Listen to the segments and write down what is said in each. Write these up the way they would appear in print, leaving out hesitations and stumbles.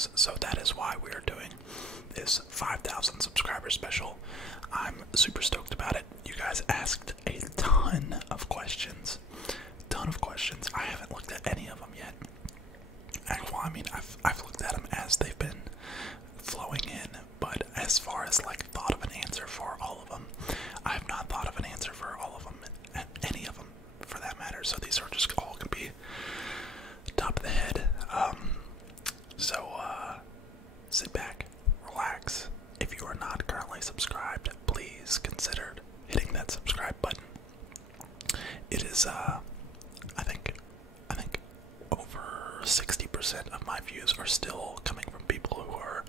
guys. So that is why we are doing this 5,000 subscriber special. I'm super stoked about it. You guys asked a ton of questions. I haven't looked at any of them yet. Well, I mean, I've looked at them as they've been flowing in, but as far as like thought of an answer for all of them, I have not thought of an answer for all of them, any of them for that matter. So these are just all gonna be top of the head. So sit back, relax. If you are not currently subscribed, please consider hitting that subscribe button. It is I think over 60% of my views are still coming from people who are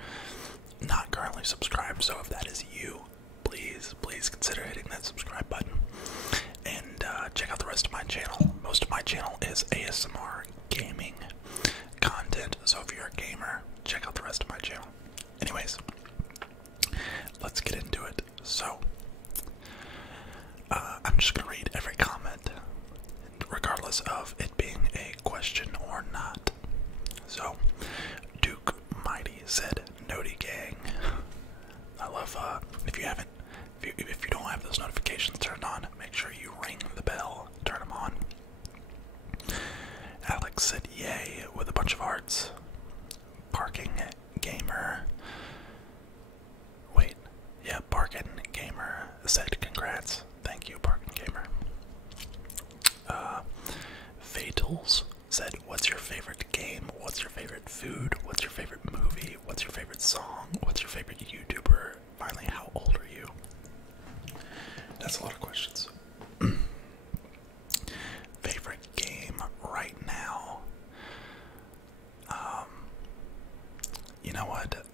not currently subscribed. So if that is you, please consider hitting that subscribe button and check out the rest of my channel. Most of my channel is ASMR gaming content, so if you're a gamer, check out the rest of my channel. Anyways, let's get into it. So I'm just gonna read every comment regardless of it being a question or not. So Duke Mighty said, "Noti gang." I love if you don't have those notifications turned on, make sure you ring the bell, turn them on. Alex said, "Yay," with a bunch of hearts. Parking Gamer. Wait, yeah, Parking Gamer said, "Congrats." Thank you, Parking Gamer. Fatals said, "What's your favorite game? What's your favorite food? What's your favorite movie? What's your favorite song? What's your favorite YouTuber? Finally, how old are you?" That's a lot of questions. Favorite game right now? You know what?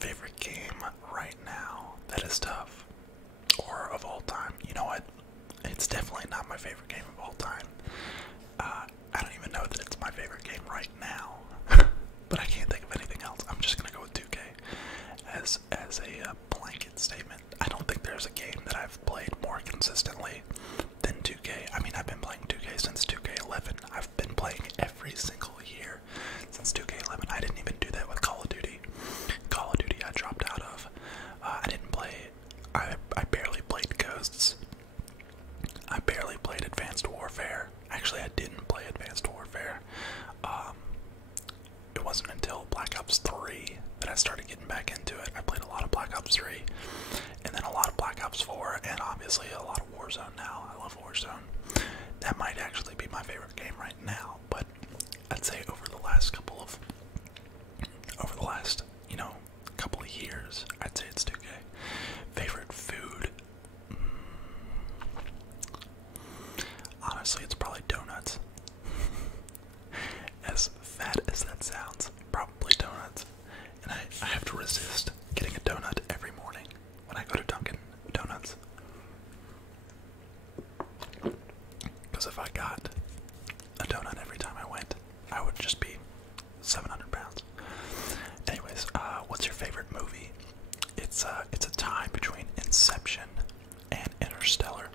Favorite game right now? That is tough. Or of all time? You know what? It's definitely not my favorite game of all time. I don't even know that it's my favorite game right now. But I can't think of anything else. I'm just gonna go with 2K as a blanket statement. I don't think there's a game that I've played more consistently than 2K. I mean, I've been playing 2K since 2K11. I've been playing every single year since 2K11. I didn't even do that with Call of Duty. Call of Duty I dropped out of. I didn't play. I barely played Ghosts. I barely played Advanced Warfare. Actually, I didn't play Advanced Warfare. It wasn't until Black Ops 3 that I started getting back into it. I played a lot of Black Ops 3, and then a lot of Black Ops 4, and obviously a lot of Warzone now. I love Warzone. That might actually be my favorite game right now, but I'd say over the last, couple of years, I'd say it's 2K. Favorite food? Honestly, it's probably donuts. As fat as that sounds, probably donuts. And I have to resist getting a donut every morning when I go to Dunkin' Donuts. Because if I got a donut every time I went, I would just be 700 pounds. Anyways, what's your favorite movie? It's a tie between Inception and Interstellar.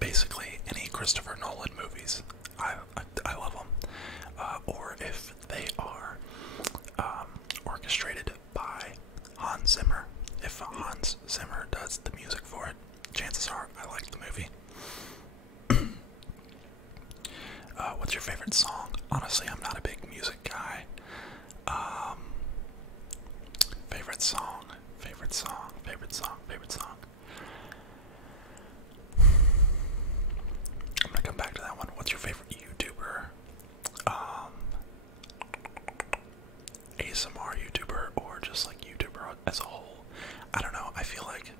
Basically, any Christopher Nolan movies, I love them. Or if they are orchestrated by Hans Zimmer. If Hans Zimmer does the music for it, chances are I like the movie. What's your favorite song? Honestly, I'm not a big music guy. Favorite song. I'm gonna come back to that one. What's your favorite YouTuber? ASMR YouTuber or just like YouTuber as a whole? I don't know. I feel like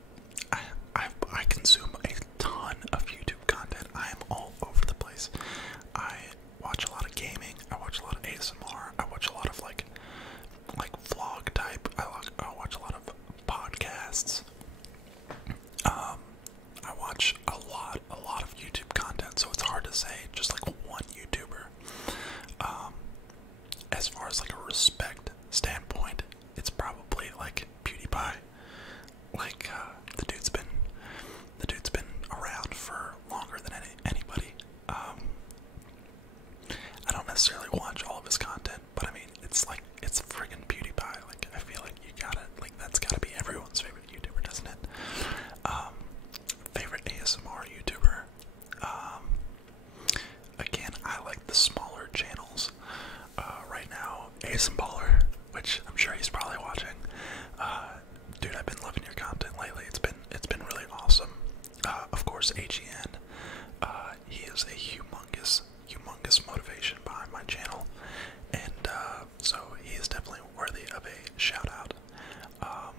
I consume a ton of YouTube content. I am all over the place. I watch a lot of gaming. I watch a lot of ASMR. I watch a lot of like vlog type. I watch a lot of podcasts. I watch a lot of YouTube content, so it's hard to say just like one YouTuber. As far as like a respect standpoint, it's probably like PewDiePie. Like the dude's been around for longer than anybody. I don't necessarily it's friggin' PewDiePie. Like, I feel like you gotta, like, that's gotta be everyone's favorite YouTuber, doesn't it? Favorite ASMR YouTuber. Again, I like the smaller channels. Right now, ASMR, which I'm sure he's probably watching. Dude, I've been loving your content lately. It's been really awesome. Of course, AGN. He is a humongous motivation behind my channel, and so he is definitely worthy of a shout out. I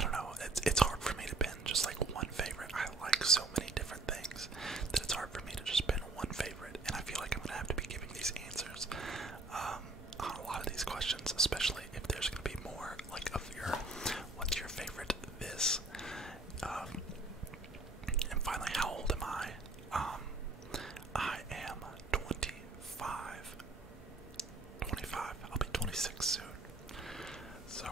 don't know. It's hard for me to pin just like one favorite. I like so many different things that it's hard for me to just pin one favorite, and I feel like I'm gonna have to be giving these answers on a lot of these questions, especially if there's gonna be more like of your what's your favorite this. And finally, how old am I? I am 25. 25. I'll be 26 soon. So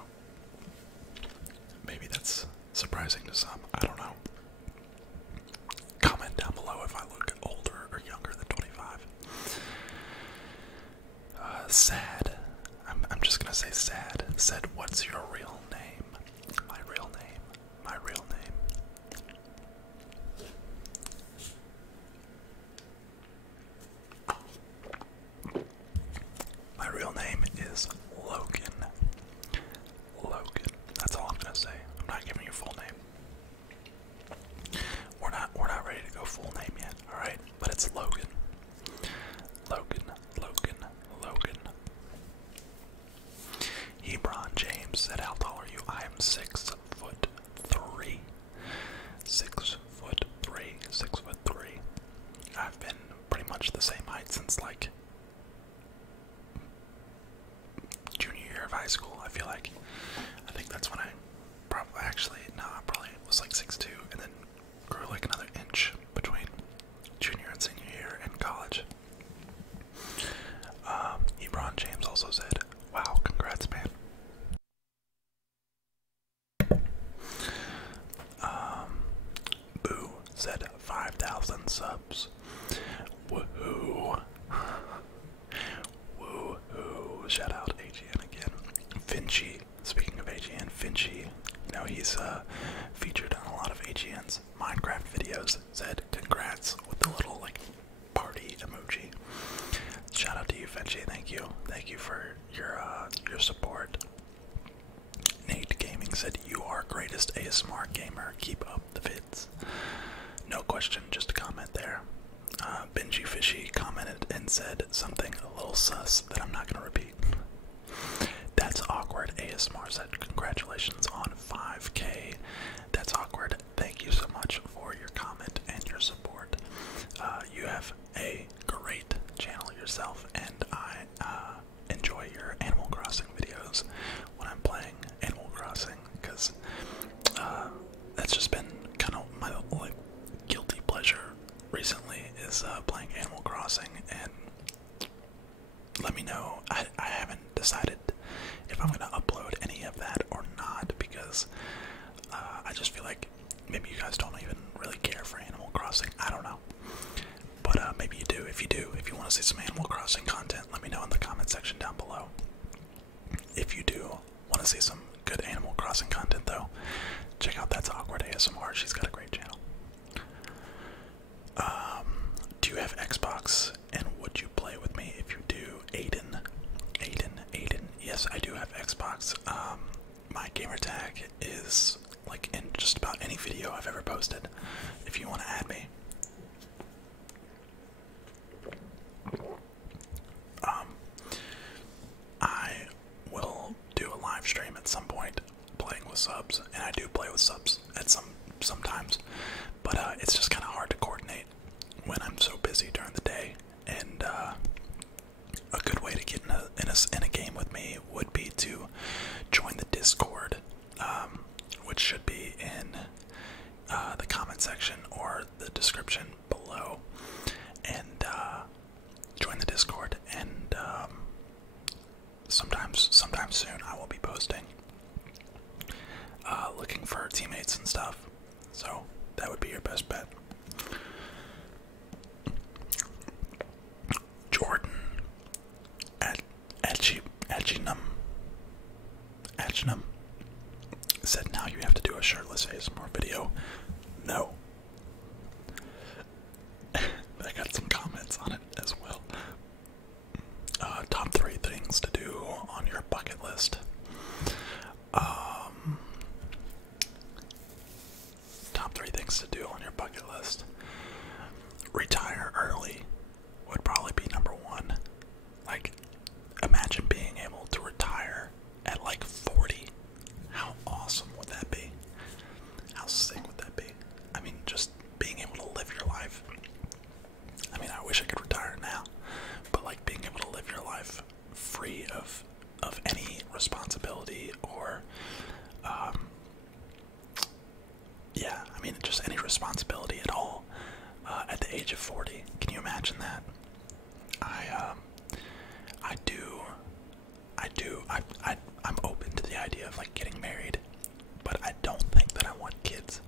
maybe that's surprising to some. I don't know. Comment down below if I look older or younger than 25. Sad. I'm just gonna say sad. Said, what's your real name? My real name. My real name. My real name is Logan. Logan. That's all I'm gonna say. I'm not giving you full name. We're not ready to go full name yet, alright? But it's Logan. Logan. Hebron James said, how tall are you? I am 6'3". 6'3". I've been pretty much the same height since like junior year of high school. I think that's when I probably was like 6'2", and then grew like another inch between junior and senior year in college. Hebron James also said, wow, congrats, man. Boo said 5,000 subs. Woohoo. Woohoo. Shout out AGN again. Finchy, speaking of AGN, Finchy, you know, he's featured on a lot of AGN's Minecraft videos, said congrats with the little like party emoji. Shout out to you, Finchy. Thank you for your support. Nate Gaming said, you are greatest ASMR gamer, keep up the vids. No question, just a comment there. Benji Fishy commented and said something a little sus that I'm not gonna repeat. That's awkward. ASMR said, congratulations on 5K. That's awkward. Thank you so much for your comment and your support. You have a great channel yourself, and I enjoy your Animal Crossing videos when I'm playing Animal Crossing, because that's just been kind of my like guilty pleasure recently is playing Animal Crossing. And let me know. I haven't decided if I'm gonna upload any of that or not, because I just feel like maybe you guys don't even really care for Animal Crossing. I don't know. But maybe you do. If you want to see some Animal Crossing content, let me know in the comment section down below. If you do want to see some good Animal Crossing content, though, check out That's Awkward ASMR. She's got a great channel. Do you have Xbox, and would you play with me if you do? Aiden. Yes, I do have Xbox. My gamer tag is like in just about any video I've ever posted, if you want to add me. I will do a live stream at some point playing with subs, and I do play with subs at sometimes, but it's just kind of hard to coordinate when I'm so busy during the day. And a good way to get in a game with me would be to join the Discord, which should be in the comment section or the description below, and join the Discord. And sometime soon I will be posting, looking for teammates and stuff. So that would be your best bet. Jordan at a shirtless ASMR video? No. I got some comments on it as well. Top 3 things to do on your bucket list. Top 3 things to do on your bucket list. Retire early would probably be number 1. Like, imagine being able to retire at like 40. How awesome would that be? How sick would that be? I mean, just being able to live your life. I mean, I wish I could retire now, but like being able to live your life free of any responsibility or, yeah, I mean, just any responsibility at all, at the age of 40. Can you imagine that? I'm open to the idea of like getting married, but I don't think that I want kids.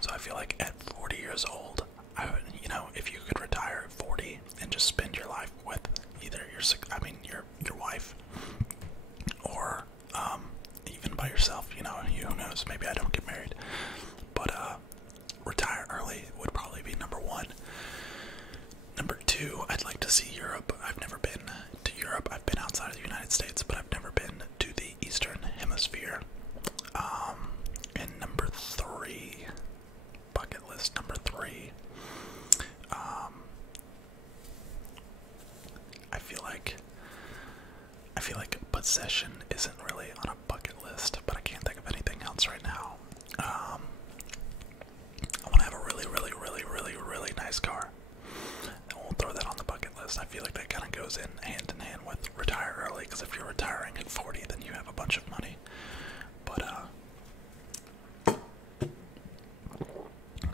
So I feel like at 40 years old, I would, you know, if you could retire at 40 and just spend your life with either your wife, or even by yourself, you know, who knows, maybe I don't get married, but retire early would probably be number 1. Number 2, I'd like to see Europe. I've never been to Europe. I've been outside of the United States, but I've never been to the Eastern Hemisphere. And number 3, bucket list number 3, I feel like possession isn't really on a bucket list, but I can't think of anything else right now. I want to have a really, really, really, really, really nice car. And we'll throw that on the bucket list. I feel like that kind of goes in hand with retire early, because if you're retiring at 40, then you have a bunch of money. But,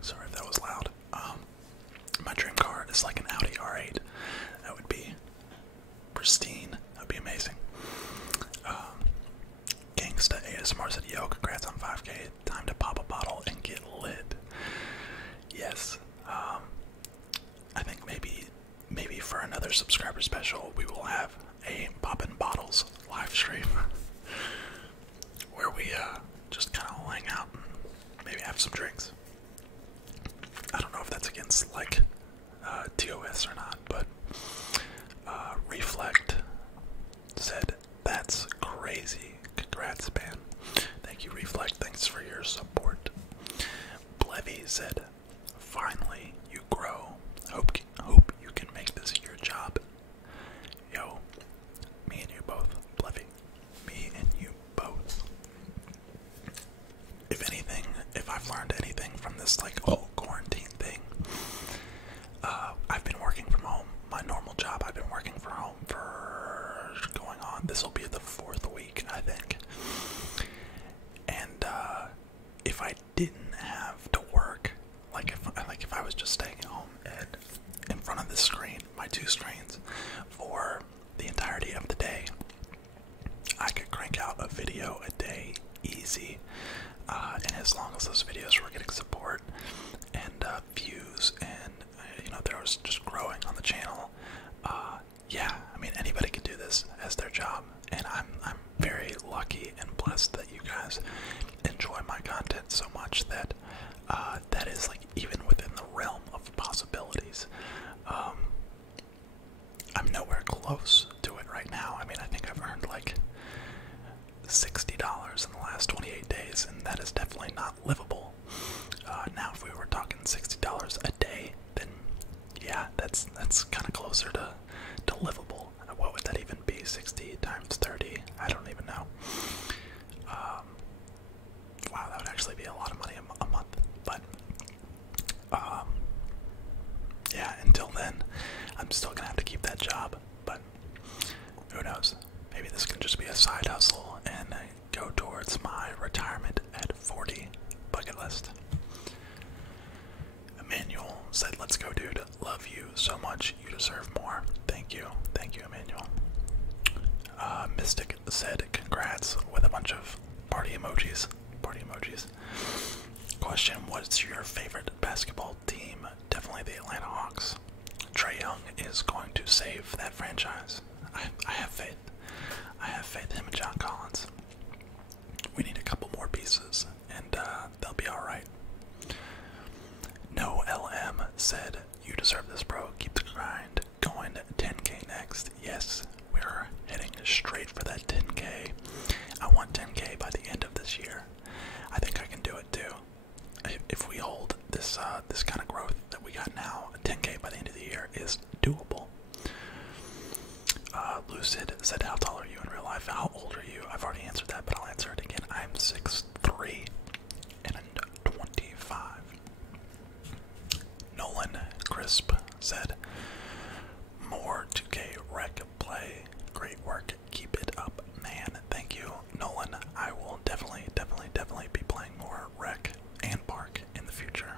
sorry if that was loud. My dream car is like an Audi R8. That would be pristine. That would be amazing. Gangsta ASMR said, yo, congrats on 5K. Time to pop a bottle and get lit. Yes. I think maybe for another subscriber special, we will have a Poppin' Bottles live stream where we just kind of hang out and maybe have some drinks. I don't know if that's against like TOS or not, but Reflect said, that's crazy. Congrats, man. Thank you, Reflect. Thanks for your support. Blevy said, finally, you grow. Hope you can make this your job. Yo, me and you both, Blevy. Me and you both. If anything, if I've learned anything from this like whole quarantine thing, I've been working from home. My normal job, I've been working from home for going on. This will be the 4th week, I think. And if I didn't have to work, if I was just staying at home and in front of the screen, my 2 screens, for the entirety of the day, I could crank out a video a day easy. And as long as those videos were getting support and views, and you know, there was just growing on the channel, yeah, I mean, anybody can do this as their job, and I'm very lucky and blessed that you guys enjoy my content so much that that is like even within the realm of possibilities. I'm nowhere close to it right now. I mean, I think I've earned like $60 in the last 28 days, and that is definitely not livable. Now, if we were talking $60 a day, then yeah, that's kind of closer to livable. What would that even be? 60 times 30? I don't even know. Wow, that would actually be a lot of money a month. But yeah, until then, I'm still gonna have to keep that job. But who knows? Maybe this can just be a side hustle and go towards my retirement at 40 bucket list. Emmanuel said, let's go, dude. Love you so much. You deserve more. Thank you. Thank you, Emmanuel. Mystic said, congrats, with a bunch of party emojis. Party emojis. Question, what's your favorite basketball team? Definitely the Atlanta Hawks. Trae Young is going to save that franchise. I have faith. I have faith in him and John Collins. We need a couple more pieces, and said, you deserve this, bro. Keep the grind going. 10K next. Yes, we're heading straight for that 10K. I want 10K by the end of this year. I think I can do it too. If we hold this this kind of growth that we got now, 10K by the end of the year is doable. Lucid said, how tall are you in real life? How old are you? I've already answered that, but I'll answer it again. I'm 6'3" and I'm 25. Nolan Crisp said, more 2K rec play. Great work. Keep it up, man. Thank you, Nolan. I will definitely be playing more rec and bark in the future.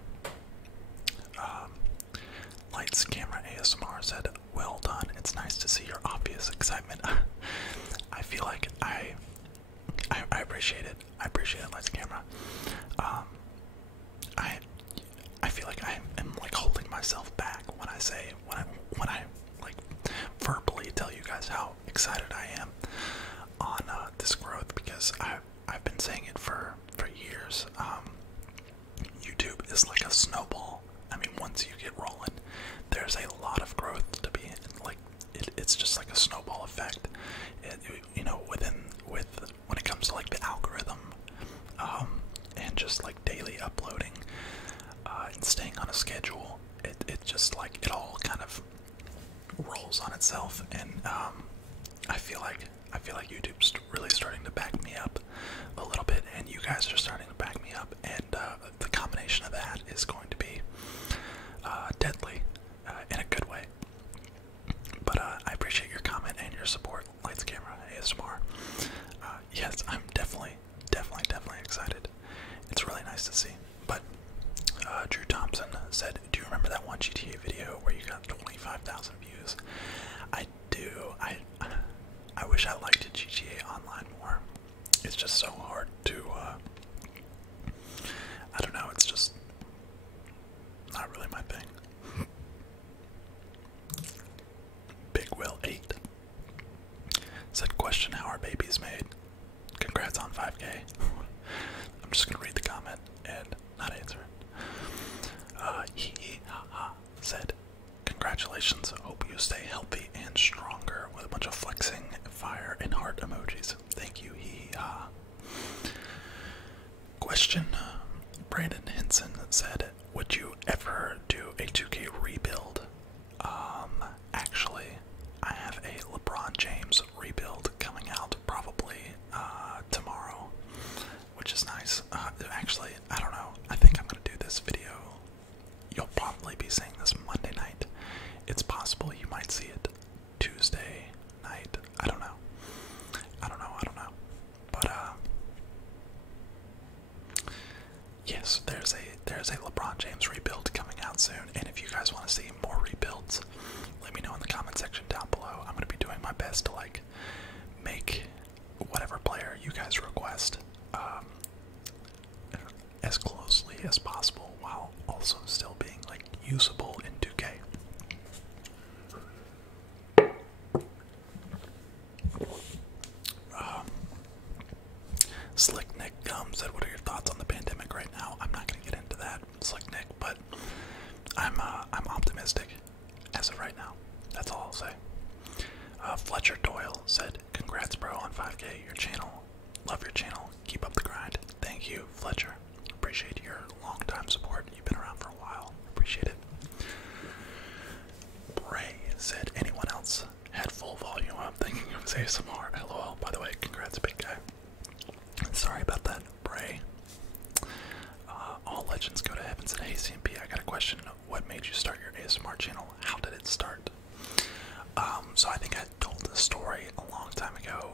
Lights Camera ASMR said, well done. It's nice to see your obvious excitement. I feel like I appreciate it. I appreciate it, Lights Camera. I feel like I am like holding myself back when I say when I like verbally tell you guys how excited I am on this growth, because I've been saying it for years. YouTube is like a snowball. I mean, once you get rolling, there's a lot of growth to be like. It's just like a snowball effect. You know, when it comes to like the algorithm, and just like daily uploading, and staying on a schedule, it just like it all kind of rolls on itself. And I feel like YouTube's really starting to back me up a little bit, and you guys are starting to back me up, and the combination of that is going to be deadly in a good way. But I appreciate your comment and your support, Lights Camera ASMR. Yes, I'm definitely excited. It's really nice to see. But Drew Thompson said, do you remember that one GTA video where you got 25,000 views? I do. I wish I liked GTA Online more. It's just so hard to, I don't know, it's just not really my thing. Big Will 8 said, question, how are babies made? Congrats on 5K. I'm just gonna read the comment and not answer it. Hee ha ha said, congratulations, hope you stay healthy and stronger, with a bunch of flexing, fire, and heart emojis. Thank you, hee ha. Question, Brandon Henson said, would you ever do a 2K rebuild? Actually, I have a LeBron James rebuild coming out probably tomorrow, which is nice. Actually, I don't know. I think I'm gonna do this video. You'll probably be seeing this Monday night. It's possible you might see it Tuesday night. I don't know. But yes, there's a LeBron James rebuild coming out soon, and if you guys want to see more rebuilds, let me know in the comment section down below. I'm gonna be doing my best to like make whatever player you guys request as closely as possible, while also still being like usable in 2K. Slick Nick Gum said, what are your thoughts on the pandemic right now? I'm not gonna get into that, Slick Nick, but I'm optimistic as of right now. That's all I'll say. Fletcher Doyle said, congrats bro on 5K, your channel. Love your channel. Keep up the grind. Thank you, Fletcher. Appreciate your long time support. You've been around for a while. Appreciate it. Bray said, anyone else had full volume up thinking it was ASMR? LOL. By the way, congrats, big guy. Sorry about that, Bray. All legends go to heaven said, hey CMP, I got a question. What made you start your ASMR channel? How did it start? So I think I told this story a long time ago,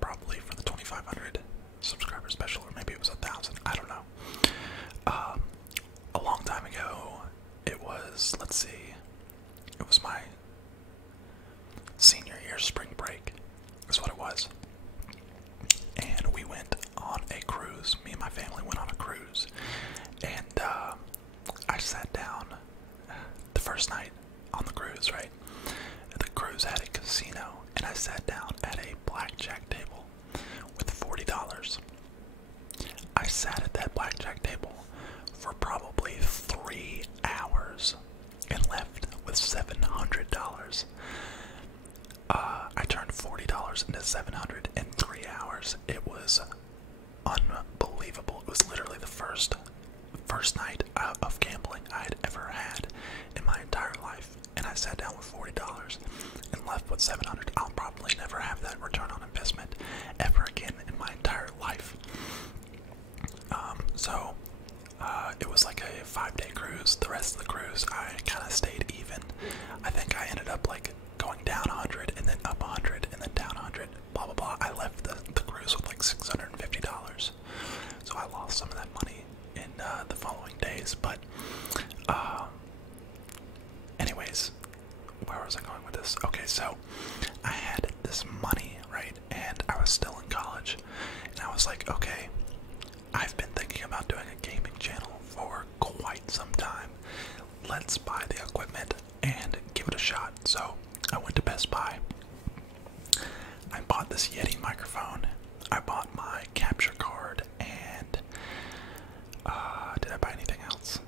probably for the 2,500 subscriber special, or maybe it was 1,000, I don't know. A long time ago, it was, let's see, it was my senior year spring break, is what it was. And we went on a cruise. Me and my family went on a cruise. And I sat down the first night on the cruise, right? The cruise had a casino, and I sat down at a blackjack table with $40. I sat at that blackjack first night of gambling I had ever had in my entire life, and I sat down with $40 and left with $700. I'll probably never have that return on investment ever again in my entire life. It was like a 5-day cruise. The rest of the cruise, I kind of stayed even. I think I ended up like going down 100 and then up 100 and then down 100, blah blah blah. I left the cruise with like $650, so I lost some of that money in the following days. But anyways, where was I going with this? Okay, so I had this money, right, and I was still in college, and I was like, okay, I've been thinking about doing a gaming channel for quite some time. Let's buy the equipment and give it a shot. So I went to Best Buy. I bought this Yeti microphone. I bought my capture card, and did I buy anything else?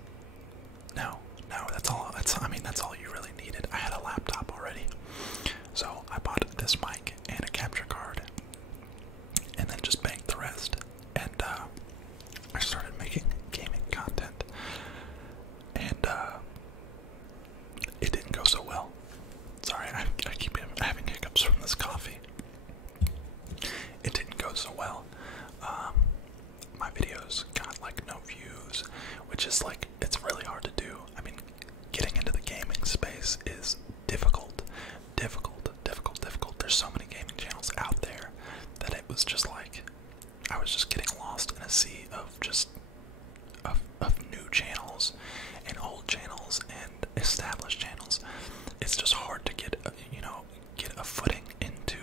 No, that's all. That's all you really needed. I had a laptop already, so I bought this mic and a capture card, and then just banked the rest. And I started making gaming content, and it didn't go so well. Sorry, I keep having hiccups from this coffee. It didn't go so well. My videos got like no views, which is like, it's really hard to do. I mean, getting into the gaming space is difficult. There's so many gaming channels out there that it was just like, I was just getting lost in a sea of just of new channels and old channels and established channels. It's just hard to get get a footing into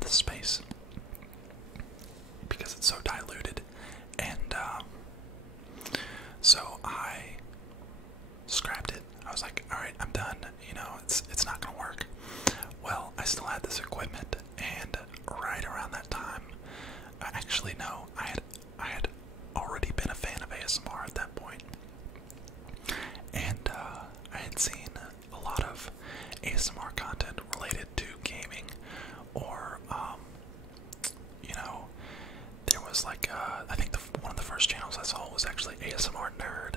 the space because it's so diluted. And so I scrapped it. I was like, all right, I'm done. It's not gonna work. Well, I still had this equipment, and right around that time, actually no, I had already been a fan of ASMR at that point, and I had seen a lot of ASMR content related to gaming, or there was like I think one of the first channels I saw was actually ASMR Nerd,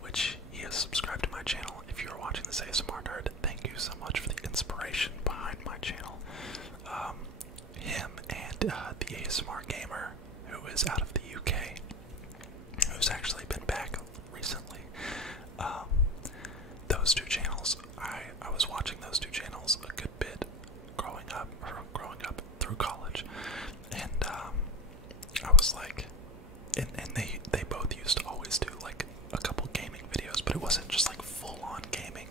which he has subscribed to my channel. If you're watching this, ASMR Nerd, thank you so much for the inspiration behind my channel. Him and the ASMR Gamer, who is out of the UK, who's actually been back recently. Those two channels, I was watching those two channels a good bit growing up through college, and I was like, and they both used to always do like a couple gaming videos, but it wasn't just like full on gaming.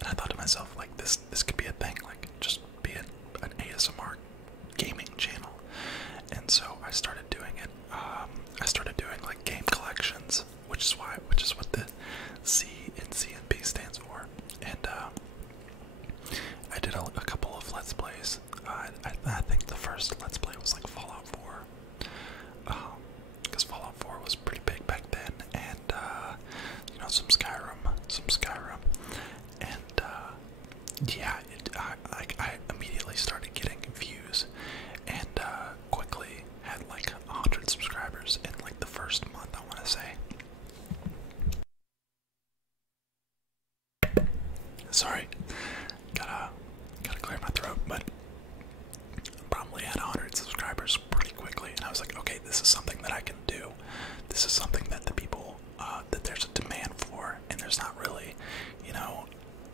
And I thought to myself, like, this could be a thing, like just be an ASMR gaming channel. And so I started doing it. I started doing like game collections, which is what the C in CNB stands for. And I did a couple of Let's Plays. I think the first Let's Play was like Fallout 4. Because Fallout 4 was pretty big back then, and some Skyrim, and yeah, I immediately started getting views, and quickly had like 100 subscribers in like the first month, I want to say. Sorry, gotta clear my throat, but probably had 100 subscribers pretty quickly, and I was like, okay, this is something that I can do. This is something that the people, that there's a demand for, and there's not really,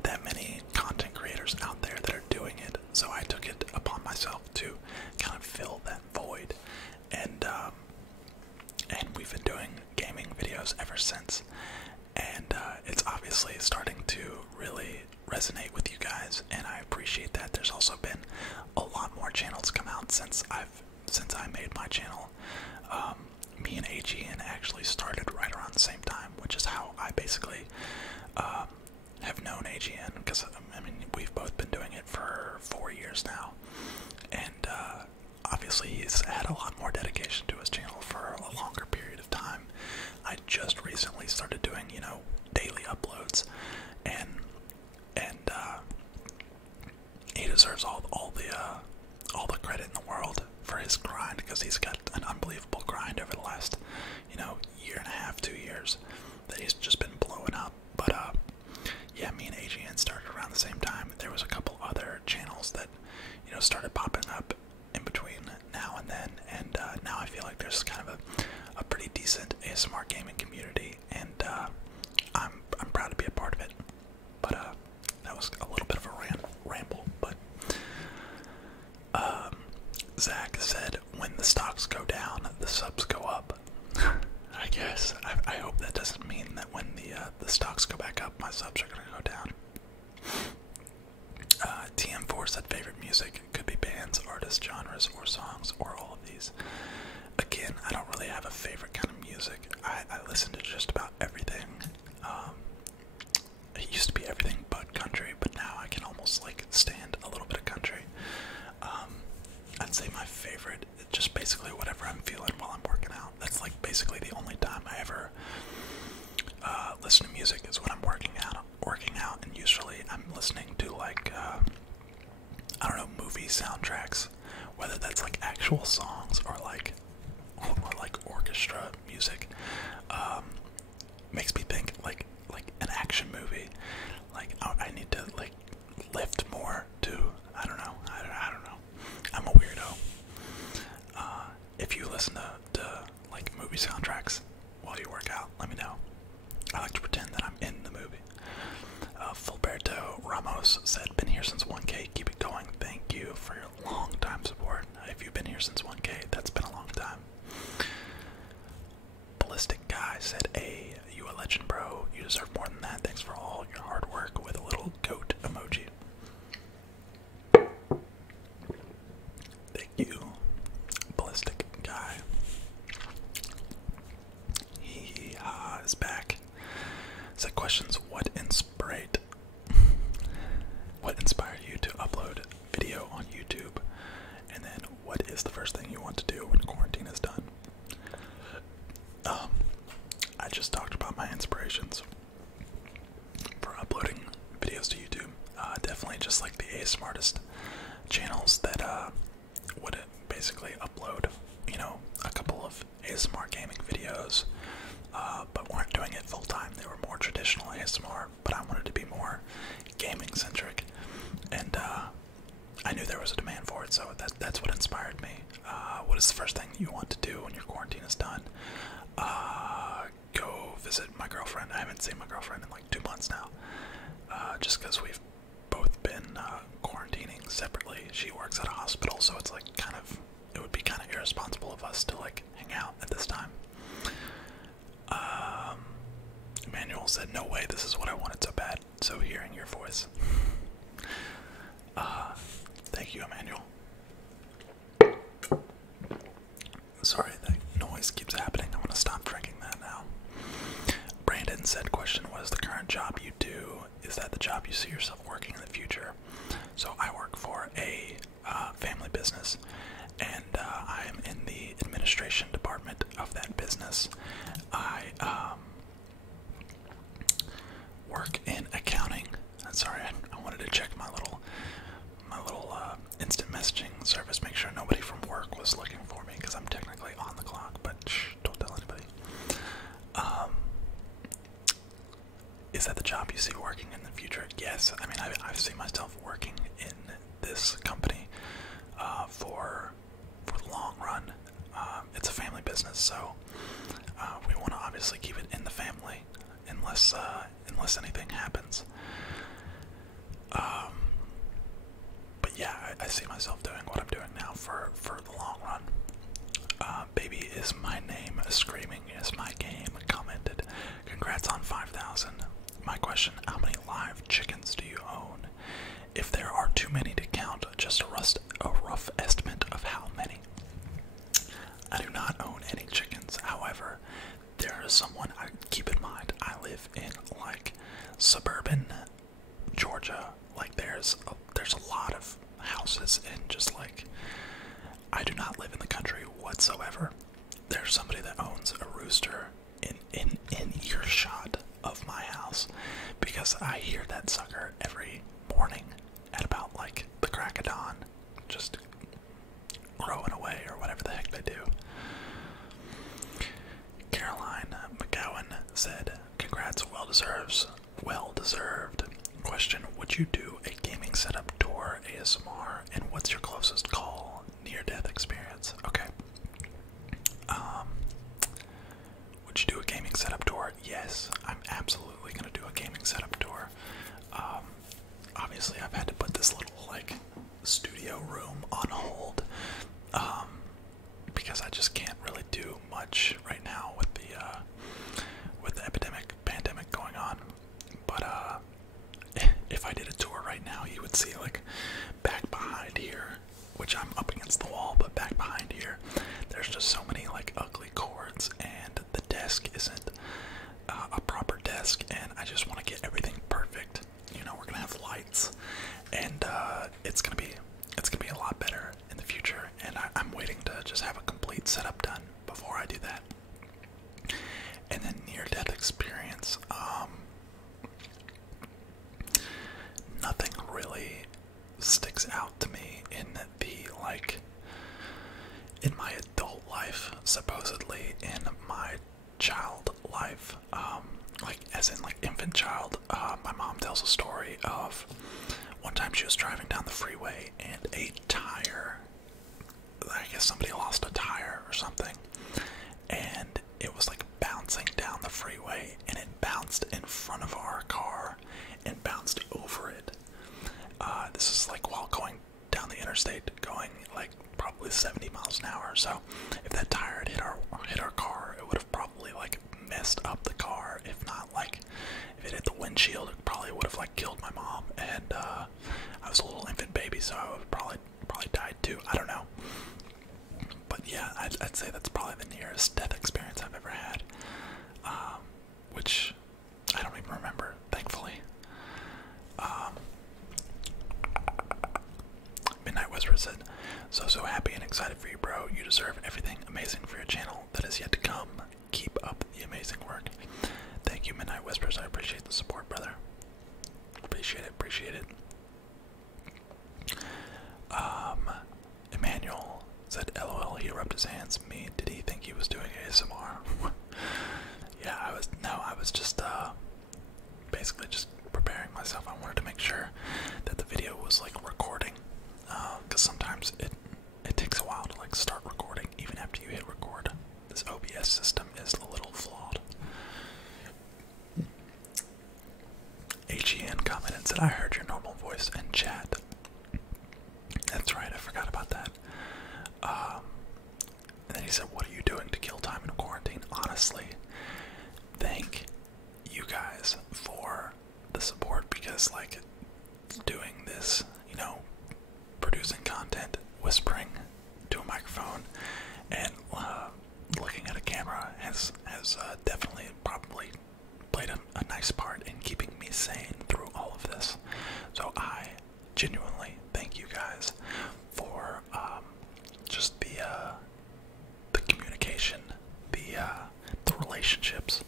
that many content creators out there that are doing it. So I took it upon myself to kind of fill that void, and we've been doing gaming videos ever since, and it's obviously starting to really resonate with you guys, and I appreciate that. There's also been a lot more channels come out since I made my channel. Me and AGN actually started right around the same time, which is how I basically have known AGN, because I mean, we've both been doing it for 4 years now, and obviously he's had a lot more dedication to his channel for a longer period of time. I just recently started doing, daily uploads, and he deserves all the credit in the world for his grind, because he's got an unbelievable grind over the last, year and a half, 2 years. years that he's just been blowing up. But yeah, me and AGN started around the same time. There was a couple other channels that, you know, started popping up in between now and then, and now I feel like there's kind of a pretty decent ASMR gaming community, and I'm proud to be a part of it. But that was a little bit of a ramble. But Zach said, when the stocks go down, the subs go up. I guess. I hope that doesn't mean that when the stocks go back up, my subs are gonna go down. TM4 said favorite music could be bands, artists, genres, or songs, or all of these. Again, I don't really have a favorite kind of music. I listen to just about everything. It used to be everything but country, but now I can almost like stand a little bit of country. I'd say my favorite, just basically whatever I'm feeling while I'm working out. That's like basically the only time I ever listen to music is when I'm working out, and usually I'm listening to like I don't know, movie soundtracks, whether that's like actual songs or like orchestra music. Makes me think like an action movie. Like I need to like lift more to, I don't know. I'm a weirdo. If you listen to like movie soundtracks while you work out, let me know. I like to pretend that I'm in the movie. Fulberto Ramos said, been here since 1K, keep it going. Thank you for your long time support. If you've been here since 1K, that's been a long time. Ballistic Guy said, hey, you a legend, bro. You deserve more than that. Thanks for all your hard work, with a little goat emoji. Thank you, Ballistic Guy. He is back. Said, questions, what inspired you to upload video on YouTube? And then, what is the first thing you want to do when quarantine is done? I just talked about my inspirations for uploading videos to YouTube. Definitely just like the ASMRtist channels that would basically upload, you know, a couple of ASMR gaming videos, but weren't doing it full time. They were more traditional ASMR, but I wanted to be more gaming centric, and I knew there was a demand for it, so that's what inspired me. What is the first thing you want to do when your quarantine is done? Go visit my girlfriend. I haven't seen my girlfriend in like 2 months now, just because we've both been quarantining separately. She works at a hospital, so it's like it would be kind of irresponsible of us to like hang out at this time. Emmanuel said, no way, this is what I wanted so bad. So hearing your voice. Thank you, Emmanuel. Sorry, that noise keeps happening. I'm gonna stop drinking that now. Brandon said, question, what is the current job you do? Is that the job you see yourself working in the future? So I work for a family business, and I am in the administration department of that business. I work in accounting. Sorry, I wanted to check my little instant messaging service, make sure nobody from work was looking for me, because I'm technically on the clock, but shh, don't tell anybody. Is that the job you see working in the future? Yes. I mean, I see myself working in this company for the long run. It's a family business, so we want to obviously keep it in the family unless anything happens. But yeah, I see myself doing what I'm doing now for the long run. Baby is my name, screaming is my game, commented, congrats on 5,000. My question, how many live chickens do you own? If there are too many to count, just a rough estimate of how many. I do not own any chickens. However, there is someone, keep in mind, I live in like suburban Georgia. Like there's a lot of houses, and just like, I do not live in the country whatsoever. There's somebody that owns a rooster in earshot of my house, because I hear that sucker every morning at about like the crack of dawn, just crowing away or whatever the heck they do. Caroline McGowan said, congrats, well deserved. Question, would you do a gaming setup tour ASMR, and what's your closest call near-death experience? Okay. Would you do a gaming setup tour? Yes, I'm absolutely gonna do a gaming setup tour. Obviously I've had to put this little, like, studio room on hold, because I just can't really do much right now with the pandemic going on. But if I did a tour right now, you would see, like, back behind here, which I'm up against the wall, but back behind here, there's just so many, like, ugly cords, and the desk isn't a proper desk, and I just want to get everything perfect. You know, we're gonna have lights, and it's gonna be a lot better in the future, and I'm waiting to just have a complete setup done before I do that. And then near-death experience, nothing really sticks out to me in in my adult life, supposedly in my child life, like as in like infant child. My mom tells a story of one time she was driving down the freeway and a tire, I guess somebody lost a tire or something, and it was like bouncing down the freeway, and it bounced in front of our car and bounced over it. This is like while going down the interstate, going like probably 70 miles an hour. So if that tire had hit our car, it would have probably like messed up the car. If not, like, if it hit the windshield, it probably would have like killed my mom. And I was a little infant baby, so I would probably died too. I don't know. But yeah, I'd say that's probably the nearest death experience I've ever had, which I don't even remember, thankfully. Midnight Whisper said, so happy and excited for you, bro. You deserve everything amazing for your channel that is yet to come. Keep up the amazing work. Thank you, Midnight Whispers. I appreciate the support, brother. Appreciate it. Emmanuel said, LOL, he rubbed his hands. Me, did he think he was doing ASMR? Yeah, I was just, basically just preparing myself. I wanted to make sure that the video was, like, recording, because sometimes it takes a while to, like, start recording, even after you hit record. This OBS system is a little flawed. HEN commented and said, I heard your normal voice in chat. That's right, I forgot about that. And then he said, what are you doing to kill time in quarantine? Honestly, thank you guys for the support, because, like, doing this, you know, producing content, whispering to a microphone, and looking at a camera has definitely probably played a nice part in keeping me sane through all of this. So I genuinely thank you guys for just the communication, the relationships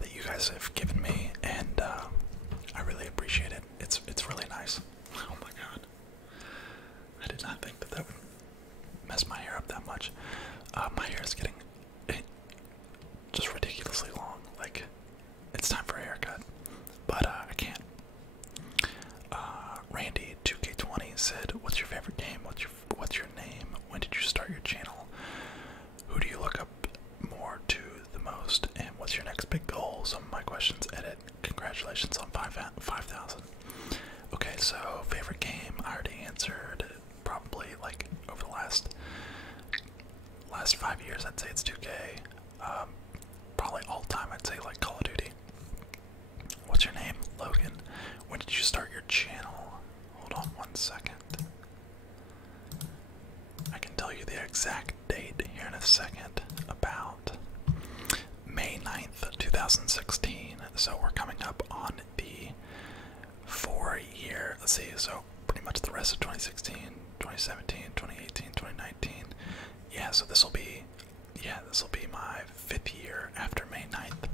that you guys have given me, and I really appreciate it. It's really nice. Oh my god, I did not think that would mess my hair up that much. My hair is getting just ridiculously long. Like, it's time for a haircut, but I can't. Randy 2K20 said, "What's your favorite game? What's your name? When did you start your channel? Who do you look up more to the most? And what's your next big goal?" Some of my questions. Edit. Congratulations on 5,000. Okay, so favorite game, I already answered. Probably like over the last 5 years, I'd say it's 2K. Probably all time, I'd say like Call of Duty. What's your name? Logan. When did you start your channel? Hold on 1 second. I can tell you the exact date here in a second. About May 9th, 2016. So we're coming up on the 4-year, let's see, so pretty much the rest of 2016, 2017, 2018, 2019. Yeah, so this will be my 5th year after May 9th.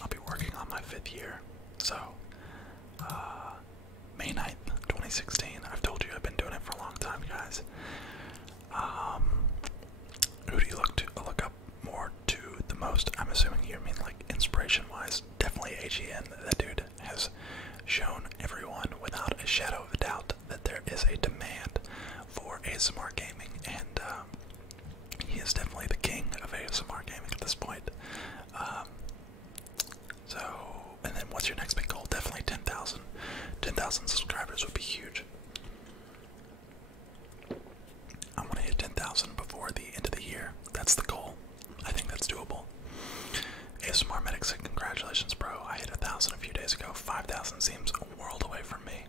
I'll be working on my 5th year. So, May 9th, 2016. I've told you I've been doing it for a long time, guys. Who do you look up more to the most? collaboration-wise, definitely AGN. That dude has shown everyone without a shadow of a doubt that there is a demand for ASMR gaming, and he is definitely the king of ASMR gaming at this point. So, and then what's your next big goal? Definitely 10,000. 10,000 subscribers would be huge. I want to hit 10,000 before the end of the year. That's the goal. I think that's doable. ASMR Medic said, congratulations, bro. I hit 1,000 a few days ago. 5,000 seems a world away from me.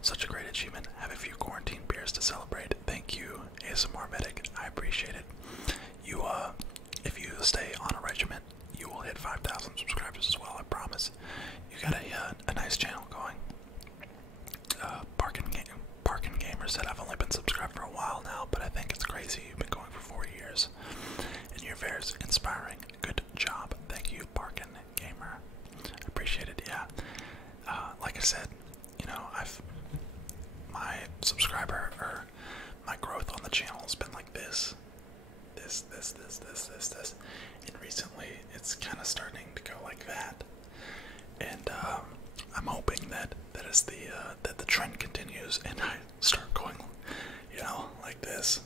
Such a great achievement. Have a few quarantine beers to celebrate. Thank you, ASMR Medic. I appreciate it. You, if you stay on a regiment, you will hit 5,000 subscribers as well, I promise. You got a nice channel going. Parkin Gamer said, I've only been subscribed for a while now, but I think it's crazy you've been going for 4 years. And you're very inspiring. Good job. Thank you, Parkin Gamer. I appreciate it, yeah. Like I said, you know, my subscriber, or my growth on the channel has been like this. This. And recently, it's kind of starting to go like that. And I'm hoping that that the trend continues, and I start going, you know, like this,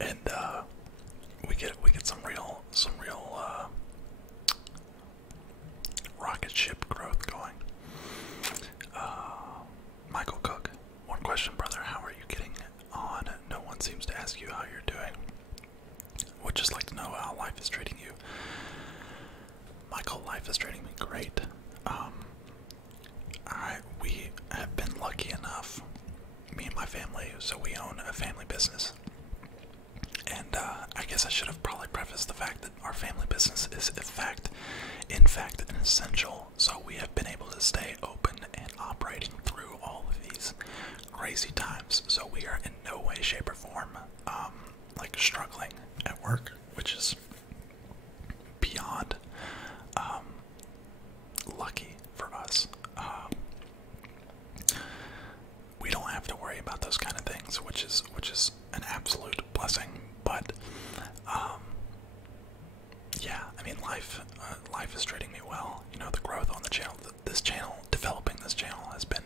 and we get some real rocket ship growth going. Michael Cook, one question, brother. How are you getting on? No one seems to ask you how you're doing. Would just like to know how life is treating you. Michael, life is treating me great. We have been lucky enough, me and my family, so we own a family business. And I guess I should have probably prefaced the fact that our family business is in fact an essential, so we have been able to stay open and operating through all of these crazy times. So we are in no way, shape, or form like struggling at work, which is beyond lucky for us. We don't have to worry about those kind of things, which is an absolute blessing. But yeah, I mean, life is treating me well. You know, the growth on the channel, developing this channel has been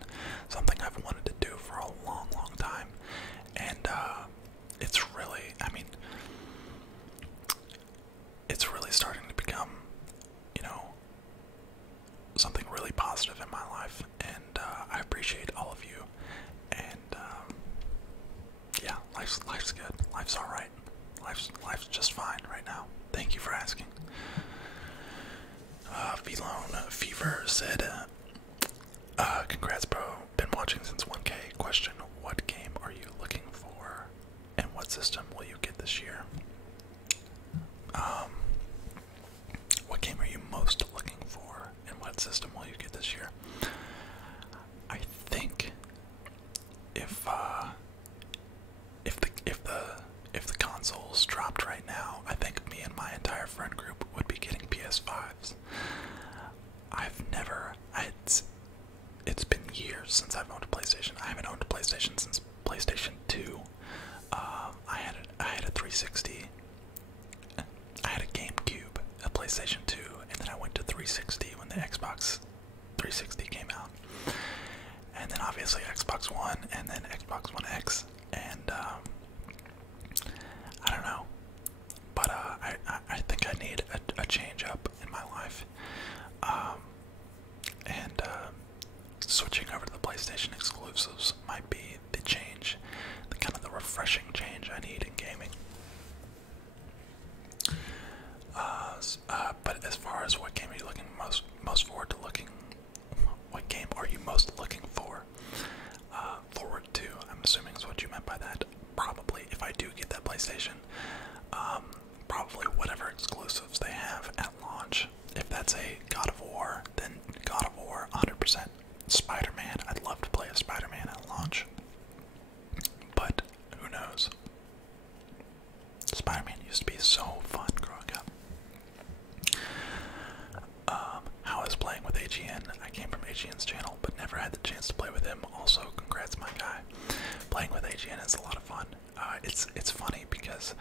something I've wanted to do for a long time, and it's really, I mean, it's really starting to become, you know, something really positive in my life, and I appreciate all of you. And yeah, life's good. Life's all right. Life's just fine right now. Thank you for asking. Velone Fever said, congrats, bro. Been watching since 1K. Question: what game are you looking for, and what system will you get this year? What game are you most looking for, and what system will you get this year? I think if the consoles dropped right now, I think me and my entire friend group would be getting PS5s. It's been years since I've owned a PlayStation. I haven't owned a PlayStation since PlayStation 2. I had a 360. I had a GameCube, a PlayStation 2, and then I went to 360 when the Xbox 360 came out. And then obviously Xbox One, and then Xbox One X, and I don't know, but I think I need a change up in my life, and switching over to the PlayStation exclusives might be the change, the kind of the refreshing change I need in gaming. But as far as what game are you looking most forward to what game are you most looking forward to? I'm assuming is what you meant by that. Probably, if I do get that PlayStation, probably whatever exclusives they have at launch. If that's a God of War, then God of War, 100%. Spider-Man, I'd love to play a Spider-Man at launch, but who knows? Spider-Man used to be so fun growing up. How is playing with AGN? I came from AGN's channel, but never had the chance to play with him. Also, congrats, my guy. Playing with AGN is a lot of fun. It's funny because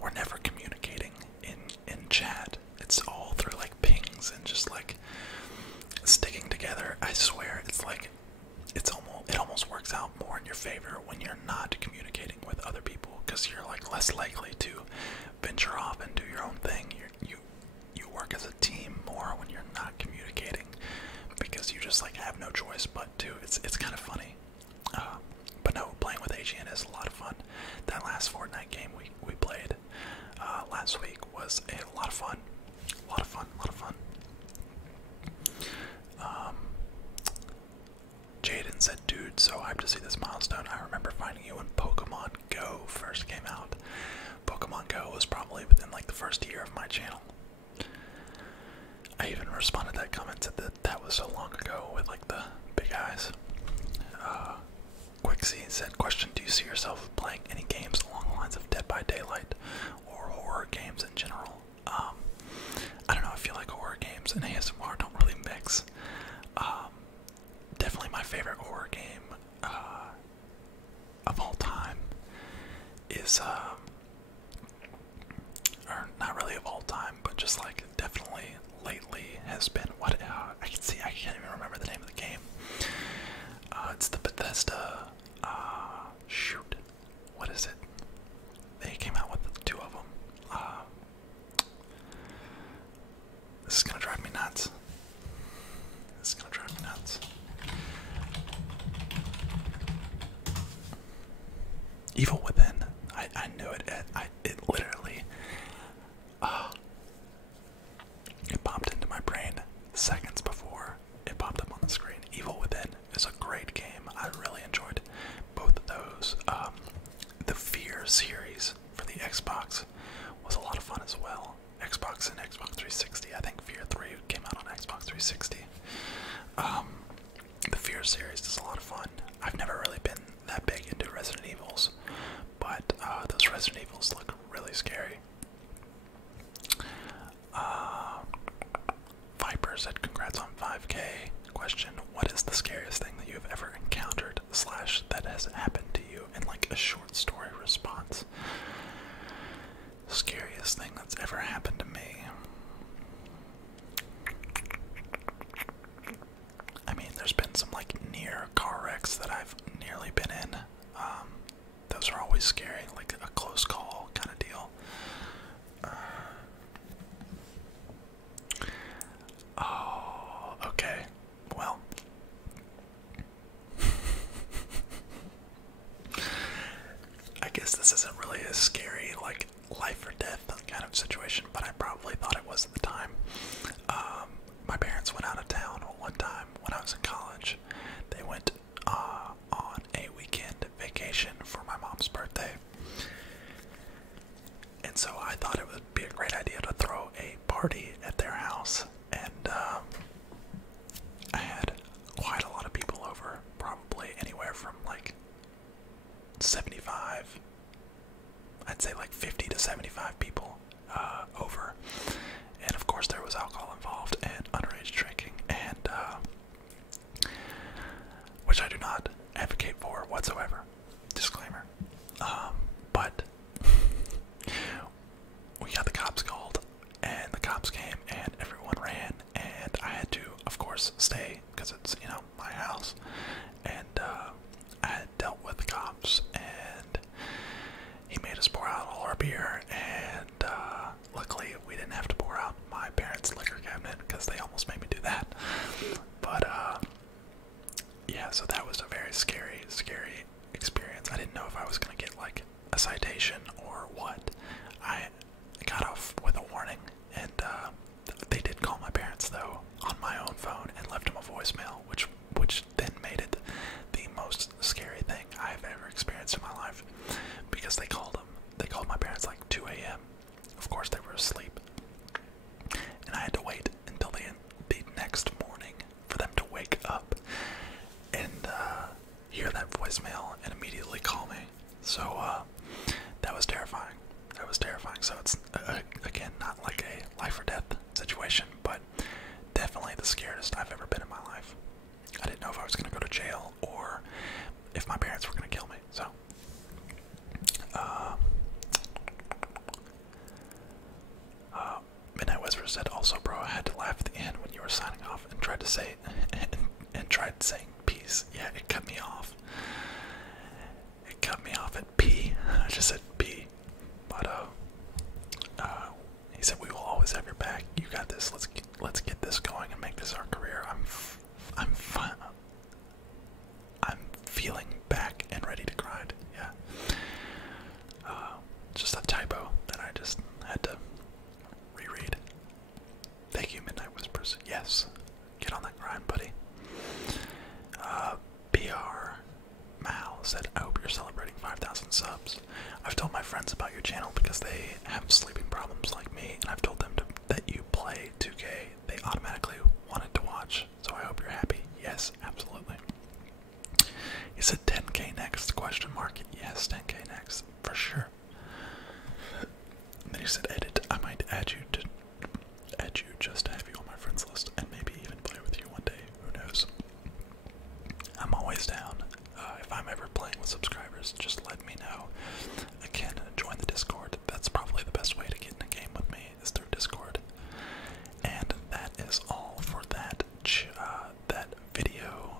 we're never communicating in chat. It's all through like ping voice, but too, it's kind of funny. But no, playing with AGN is a lot of fun. That last Fortnite game we played last week was a lot of fun. A lot of fun, a lot of fun. Jaden said, dude, so hyped to see this milestone. I remember finding you when Pokemon Go first came out. Pokemon Go was probably within like the first year of my channel. I even responded to that comment, said that was so long ago with like the big eyes. Quixie said, question, do you see yourself playing any games along the lines of Dead by Daylight or horror games in general? I don't know, I feel like horror games and ASMR don't really mix. Definitely my favorite horror game of all time is, or not really of all time, but just like definitely lately has been what, I can't even remember the name of the game. It's the Bethesda, shoot, what is it? They came out with two of them. This is gonna drive me nuts. This is gonna drive me nuts. Evil Within. I knew it. It literally, it popped into my brain seconds before it popped up on the screen. Evil Within is a great game. I really enjoyed both of those. The Fear series for the Xbox was a lot of fun as well. Xbox and Xbox 360. I think Fear 3 came out on Xbox 360. The Fear series is a lot of fun. I've never really been that big into Resident Evils, but those Resident Evils look really scary. Viper said, congrats on 5K. Question, what is the scariest thing that you have ever encountered / that has happened to you in like a short story response? Scariest thing that's ever happened to me. I mean, there's been some like near car wrecks that I've nearly been in. Those are always scary, like a close call kind of deal. Oh, okay. Well, I guess this isn't really a scary, like, life or death kind of situation, but I probably thought it was at the time. My parents went out of town one time when I was in college. They went on a weekend vacation for my mom's birthday. And so I thought it would be a great idea to throw a party at their house. And I had quite a lot of people over, probably anywhere from like 75, I'd say like 50 to 75 people over. And of course there was alcohol involved and underage drinking, and which I do not advocate for whatsoever. Disclaimer. But we got the cops called, and the cops came, and everyone ran, and I had to, of course, stay because it's, you know, my house. And I had dealt with the cops, and he made us pour out all our beer, and luckily we didn't have to pour out my parents' liquor cabinet because they almost made me do that. But yeah, so that was a very scary experience. I didn't know if I was gonna get like a citation or what. I got off with a warning, and they did call my parents though on my own phone and left them a voicemail, which then made it the most scary thing I've ever experienced in my life, because they called my parents like 2 a.m. Of course they were asleep, and I had to wait until the next morning for them to wake up and hear that voicemail and immediately call me. So that was terrifying. That was terrifying. So it's again not like a life or death situation, but definitely the scariest I've ever been in my life. I didn't know if I was gonna go to jail or if my parents were gonna kill me. So Midnight Whisper said, also, bro, I had to laugh at the end when you were signing off and tried to say and tried saying peace. Yeah, it cut me off. It cut me off at P. I just said P. But he said, we will always have your back. You got this. Let's get this going and make this our career. I'm fine. feeling back and ready to grind. Yeah. Just a typo that I just had to reread. Thank you, Midnight Whispers. Yes. Get on that grind, buddy. BR Mal said, I hope you're celebrating 5,000 subs. I've told my friends about your channel because they have sleeping problems like me, and I've told them that you play 2K. They automatically wanted to watch, so I hope you're happy. Yes, absolutely. He said 10K next, question mark. Yes, 10K next, for sure. And then he said, edit, I might add you just to have you on my friends list, and maybe even play with you one day, who knows. I'm always down. If I'm ever playing with subscribers, just let me know. Again, join the Discord. That's probably the best way to get in a game with me, is through Discord. And that is all for that video.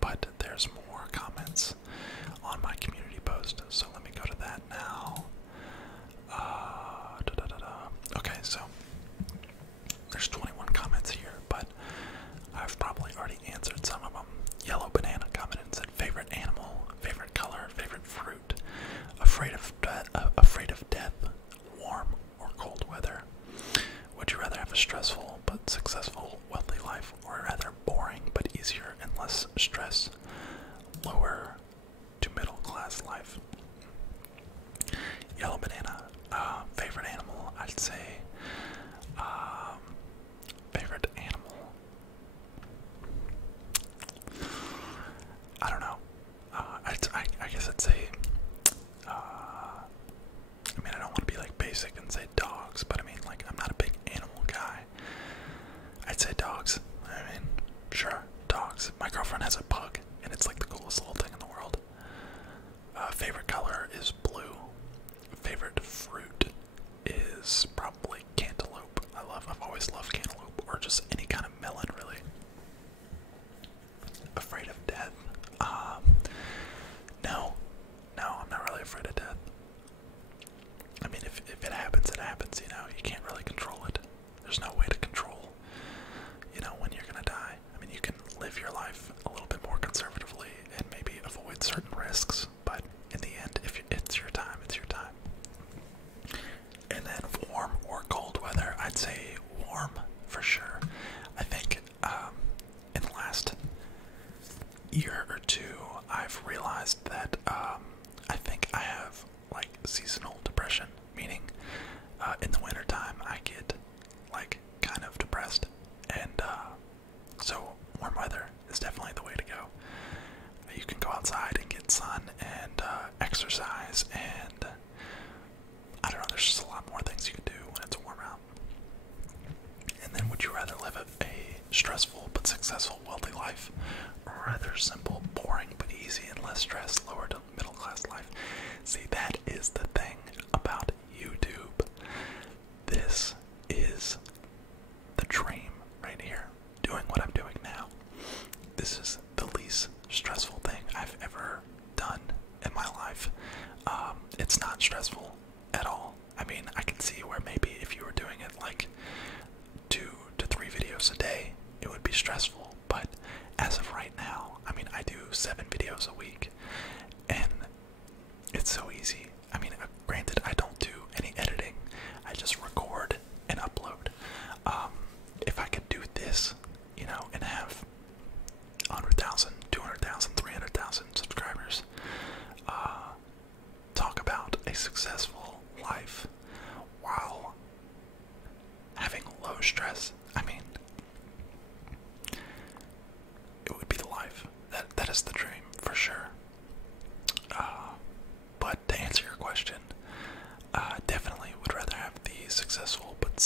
But there's more comments on my community post, so let me go to that now. Okay, so there's 21 comments here, but I've probably already answered some of them. Yellow Banana commented and said, favorite animal, favorite color, favorite fruit, afraid of death, warm or cold weather. Would you rather have a stressful but successful, wealthy life, or rather boring but easier and less stress, lower to middle class life? Yellow Banana, favorite animal, I'd say, favorite animal, I don't know, I guess I'd say, I mean, I don't want to be like basic and say dogs, but I mean, like, I'm not a big animal guy. I'd say dogs. I mean, sure, dogs. My girlfriend has a pug, and it's like the coolest little thing in the world. Favorite color is blue. Favorite fruit is probably cantaloupe. I've always loved cantaloupe, or just any kind of melon, really. Afraid of death? No, I'm not really afraid of death. I mean, if it happens, it happens, you know, you can't really control it. There's no way to control, you know, when you're gonna die. I mean, you can live your life a little bit more conservatively and maybe avoid certain risks, but in the end, if it's your time, it's your time. And then warm or cold weather, I'd say warm for sure. I think in the last year or two, I've realized that I think I have like seasonal depression, meaning in the wintertime I get like kind of depressed, and so warm weather is definitely the way to go. You can go outside and get sun and exercise, and I don't know, there's just a lot more things you can do when it's warm out. And then would you rather live a stressful but successful wealthy life, or rather simple, boring but easy and less stress, lower to middle class life? See, that is the thing about YouTube. This is the dream right here. Doing what I'm doing now. This is the least stressful thing I've ever done in my life. It's not stressful at all. I mean, I can see where maybe if you were doing it like 2 to 3 videos a day, it would be stressful. But as of right now, I mean, I do 7 videos a week, and it's so easy. I mean, granted, I don't do any editing. I just record and upload. If I could do this, you know, and have 100,000, 200,000, 300,000 subscribers, talk about a successful life while having low stress, I mean, it would be the life. That is the dream, for sure. But to answer your question, definitely would rather have the successful but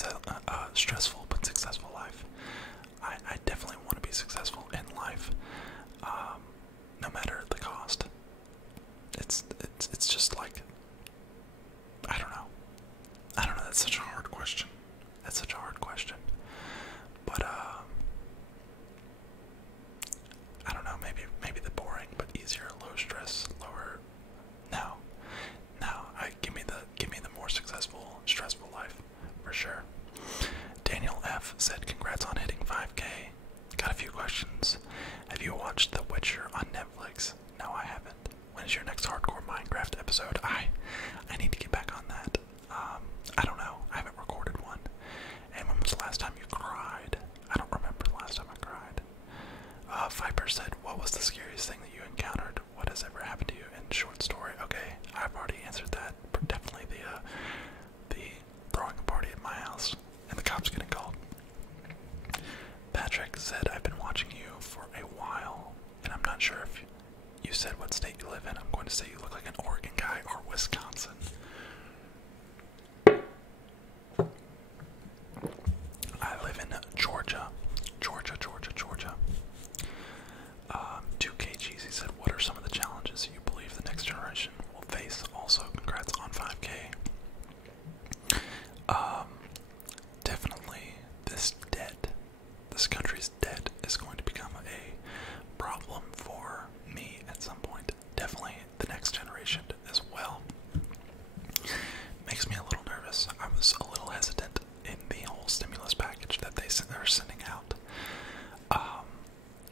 stressful but successful life. I definitely want to be successful in life, no matter the cost. It's just like, I don't know. That's such a hard question. But I don't know. Maybe the boring but easier, low stress, lower. No. Give me the more successful, stressful life, for sure. Daniel F said, congrats on hitting 5K. got a few questions. Have you watched The Witcher on Netflix? No, I haven't. When is your next hardcore Minecraft episode? I need to get back on that. I don't know. I haven't recorded one. And when was the last time you cried? I don't remember the last time I cried. Viper said, what was the scariest thing that you encountered? What has ever happened to you in short story? Okay, I've already answered that. Definitely the throwing a party at my house and the cops getting called. Patrick said, I've been watching you for a while, and I'm not sure if you said what state you live in. I'm going to say you look like an Oregon guy or Wisconsin. I live in Georgia. Georgia. 2KGZ said, what are some of the challenges you believe the next generation will face? Also, congrats on 5K. Definitely this country's debt is going to become a problem for me at some point. Definitely the next generation as well. Makes me a little nervous. I was a little hesitant in the whole stimulus package that they are sending out.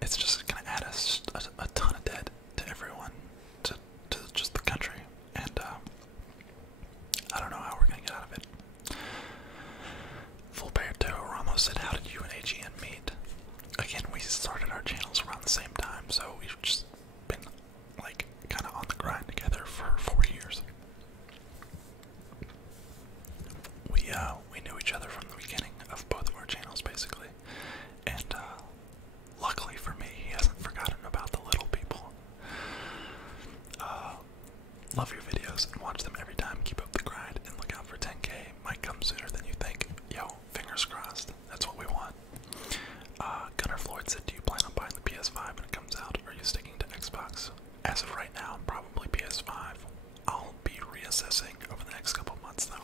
It's just going to add a ton of debt to everyone, to just the country, and I don't know how we're going to get out of it. Fulberto Ramos said, how did you and AGN meet? Again, we started our channels around the same time, so we've just been, like, kind of on the grind together for 4 years. We knew each other from the beginning of both of our channels, basically, and luckily for me, he hasn't forgotten about the little people. Love your videos and watch them every time. Keep up the grind and look out for 10K. Might come sooner than you think. Yo, fingers crossed. That's what we want. Gunnar Floyd said, do you plan on buying the PS5 when it comes out, or are you sticking to Xbox? As of right now, probably PS5. I'll be reassessing over the next couple months, though.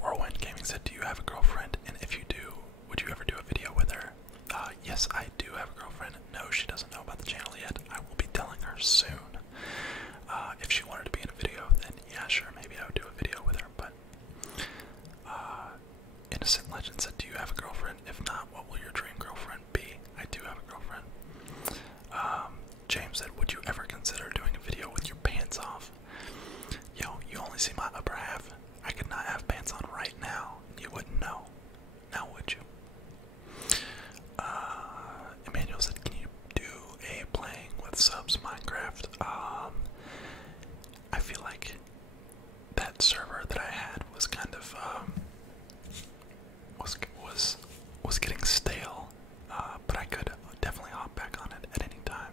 Whirlwind Gaming said, do you have a girlfriend? And if you do, would you ever do a video with her? Yes, I do have a girlfriend. No, she doesn't know about the channel yet. I will be telling her soon. If she wanted to be in a video, then yeah, sure, maybe I would do a video with her, but Innocent Legend said, do you have a girlfriend? If not, what will your dream girlfriend be? I do have a girlfriend. James said, would you ever consider doing a video with your pants off? Yo, you only see my upper half. I could not have pants on right now. You wouldn't know. Now would you? Emmanuel said, can you do a playing with subs Minecraft? I feel like that server that I had was kind of was getting stale, but I could definitely hop back on it at any time.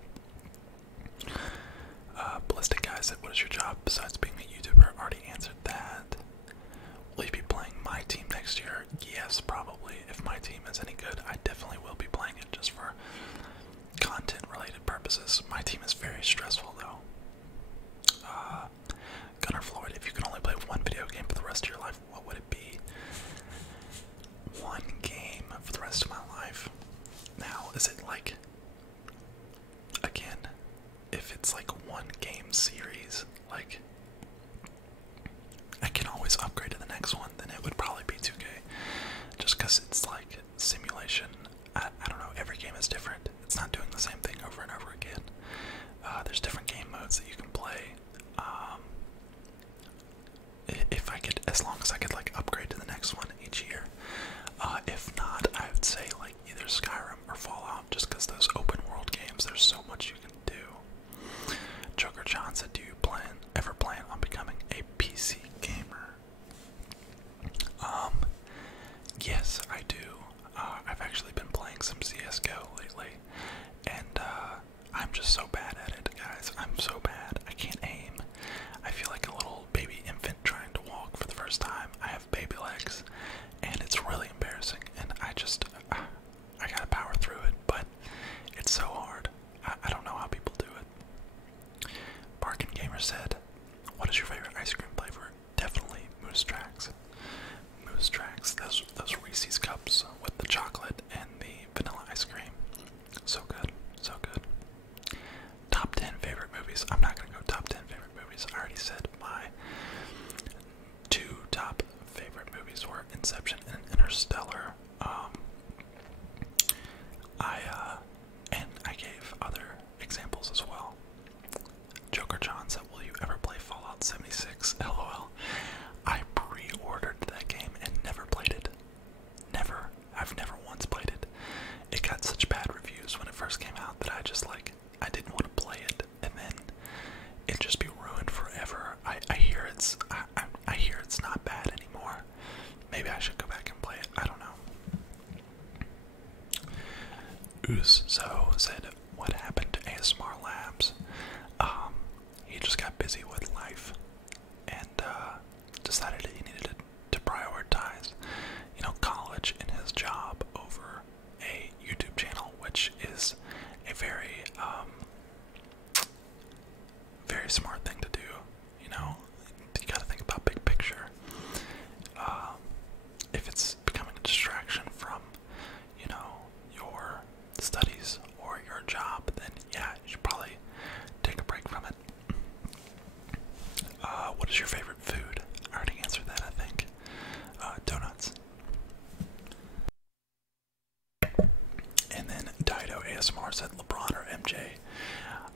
Ballistic Guy said, what is your job besides being a YouTuber? Already answered that. Will you be playing my team next year? Yes, probably. If my team is any good, I definitely will be playing it just for content-related purposes. My team is very stressful, though. Gunnar Floyd, if you could only play one video game for the rest of your life, what would it be? One game for the rest of my life. Now, is it like, again, if it's like one game series, like, I can always upgrade to the next one, then it would probably be 2K. Just because it's like simulation. I don't know, every game is different. It's not doing the same thing over and over again. There's different game modes that you can play. If I could, as long as I could like upgrade to the next one each year. If not, I would say like either Skyrim or Fallout, just because those open world games, there's so much you can do. Joker John said, do you ever plan on becoming a PC gamer? Yes, I do. I've actually been playing some CSGO lately, and I'm just so bad at it, guys. I'm so bad. I can't aim. I feel like a little baby infant trying to walk for the first time. I have baby legs, and it's really embarrassing, and I gotta power through it, but it's so hard. I don't know how people do it. Barkin Gamer said, what is your favorite ice cream flavor? Definitely Moose Tracks. Moose Tracks, those Reese's cups with the chocolate and the vanilla ice cream. So good, so good. Top 10 favorite movies. I'm not gonna go top 10 favorite movies. I already said my 2 top favorite movies were Inception and Interstellar. And I gave other examples as well. Joker John said, will you ever play Fallout 76? LOL. I pre-ordered that game and never played it. Never. I've never once played it. It got such bad reviews when it first came out that I just like, I didn't want to play it, and then it'd just be ruined forever. I hear I hear it's not bad anymore. Maybe I should go back and play it. I don't know. Uzo said, what happened to ASMR Labs? He just got busy with life and decided he needed to prioritize, college and his job over a YouTube channel, which is a very, very smart thing to do. You gotta think about big picture. If it's becoming a distraction from, your studies or your job, then yeah, you should probably take a break from it. What is your favorite food? I already answered that, I think. Donuts. And then Dido ASMR said LeBron or MJ.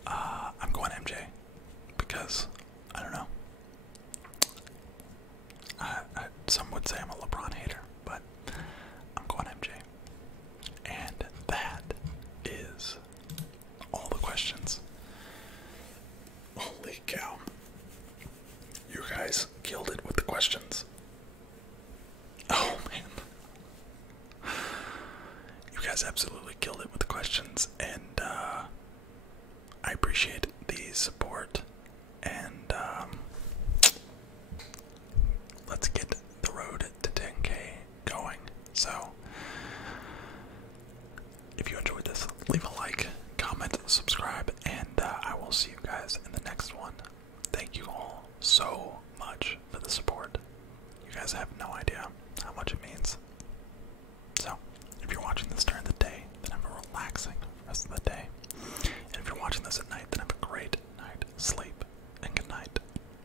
I'm going MJ because I don't know. Some would say I'm a LeBron hater, but I'm going MJ. And that is all the questions. Holy cow. You guys killed it with the questions. Oh man. You guys absolutely killed it with the questions, and I appreciate the support, and let's get the road to 10K going. So, if you enjoyed this, leave a like, comment, subscribe, and I will see you guys in the next one. Thank you all so much for the support. You guys have no idea.